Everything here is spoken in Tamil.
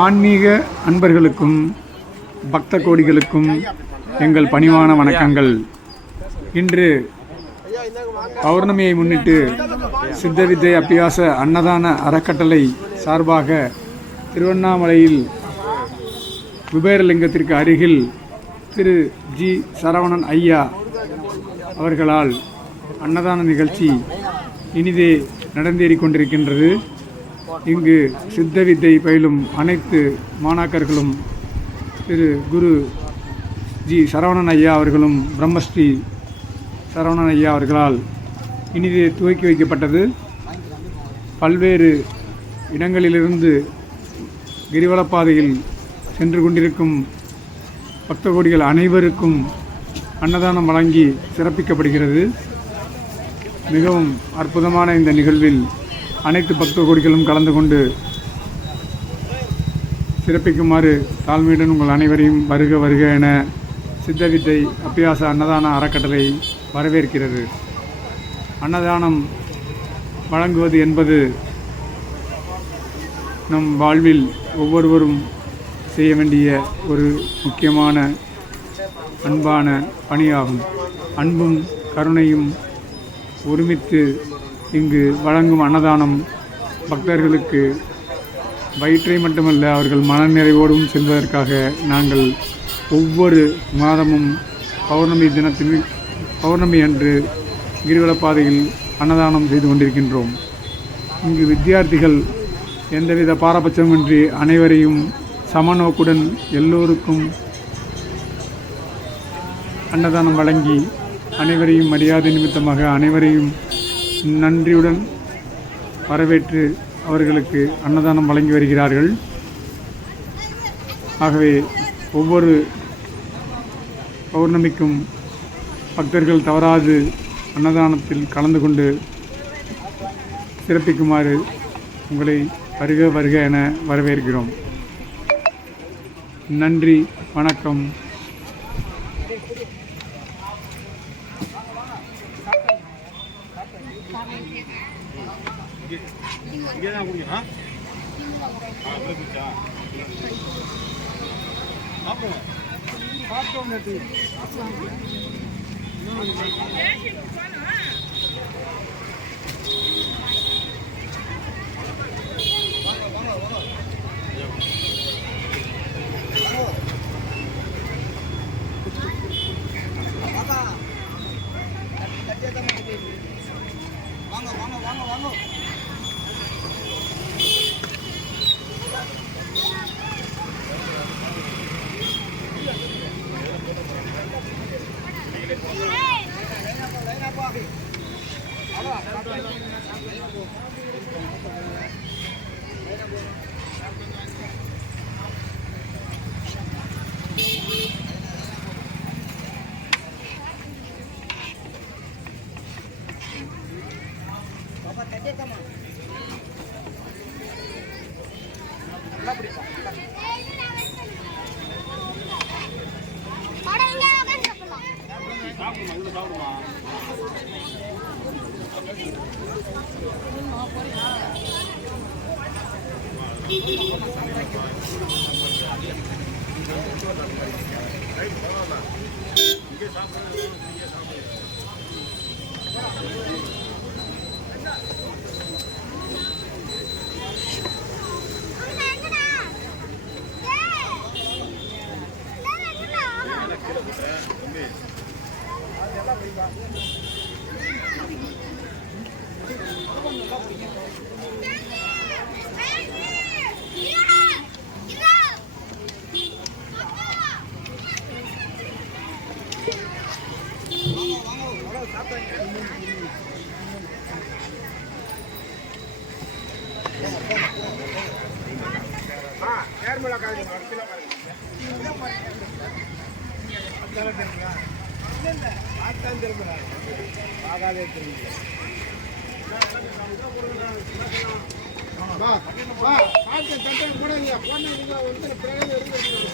ஆன்மீக அன்பர்களுக்கும் பக்த கோடிகளுக்கும் எங்கள் பணிவான வணக்கங்கள். இன்று பௌர்ணமியை முன்னிட்டு சித்தவித்தை அபியாச அன்னதான அறக்கட்டளை சார்பாக திருவண்ணாமலையில் குபேரலிங்கத்திற்கு அருகில் திரு ஜி சரவணன் ஐயா அவர்களால் அன்னதான நிகழ்ச்சி இனிதே நடந்தேறிக் கொண்டிருக்கின்றது. இங்கு சித்தவித்தை பயிலும் அனைத்து மாணாக்கர்களும் திரு குரு ஜி சரவணன் ஐயா அவர்களும் பிரம்மஸ்ரீ சரவணன் ஐயா அவர்களால் இனிதே துவக்கி வைக்கப்பட்டது. பல்வேறு இடங்களிலிருந்து கிரிவலப்பாதையில் சென்று கொண்டிருக்கும் பக்த கோடிகள் அனைவருக்கும் அன்னதானம் வழங்கி சிறப்பிக்கப்படுகிறது. மிகவும் அற்புதமான இந்த நிகழ்வில் அனைத்து பக்த கோடிகளும் கலந்து கொண்டு சிறப்பிக்குமாறு தாழ்மையுடன் உங்கள் அனைவரையும் வருக வருக என சித்தவித்தை அபியாச அன்னதான அறக்கட்டளை வரவேற்கிறது. அன்னதானம் வழங்குவது என்பது நம் வாழ்வில் ஒவ்வொருவரும் செய்ய வேண்டிய ஒரு முக்கியமான அன்பான பணியாகும். அன்பும் கருணையும் ஒருமித்து இங்கு வழங்கும் அன்னதானம் பக்தர்களுக்கு வயிற்றை மட்டுமல்ல அவர்கள் மனநிறைவோடும் செல்வதற்காக நாங்கள் ஒவ்வொரு மாதமும் பௌர்ணமி அன்று கிரிவலப்பாதையில் அன்னதானம் செய்து கொண்டிருக்கின்றோம். இங்கு வித்தியார்த்திகள் எந்தவித பாரபட்சமின்றி அனைவரையும் சமநோக்குடன் எல்லோருக்கும் அன்னதானம் வழங்கி அனைவரையும் மரியாதை நிமித்தமாக அனைவரையும் நன்றியுடன் வரவேற்று அவர்களுக்கு அன்னதானம் வழங்கி வருகிறார்கள். ஆகவே ஒவ்வொரு பௌர்ணமிக்கும் பக்தர்கள் தவறாது அன்னதானத்தில் கலந்து கொண்டு சிறப்பிக்குமாறு உங்களை வருக வருக என வரவேற்கிறோம். நன்றி, வணக்கம். வா வா பாட்டு கட்ட போடாதீங்க. போனா நீங்க வந்து பிரேயர் இருக்கு.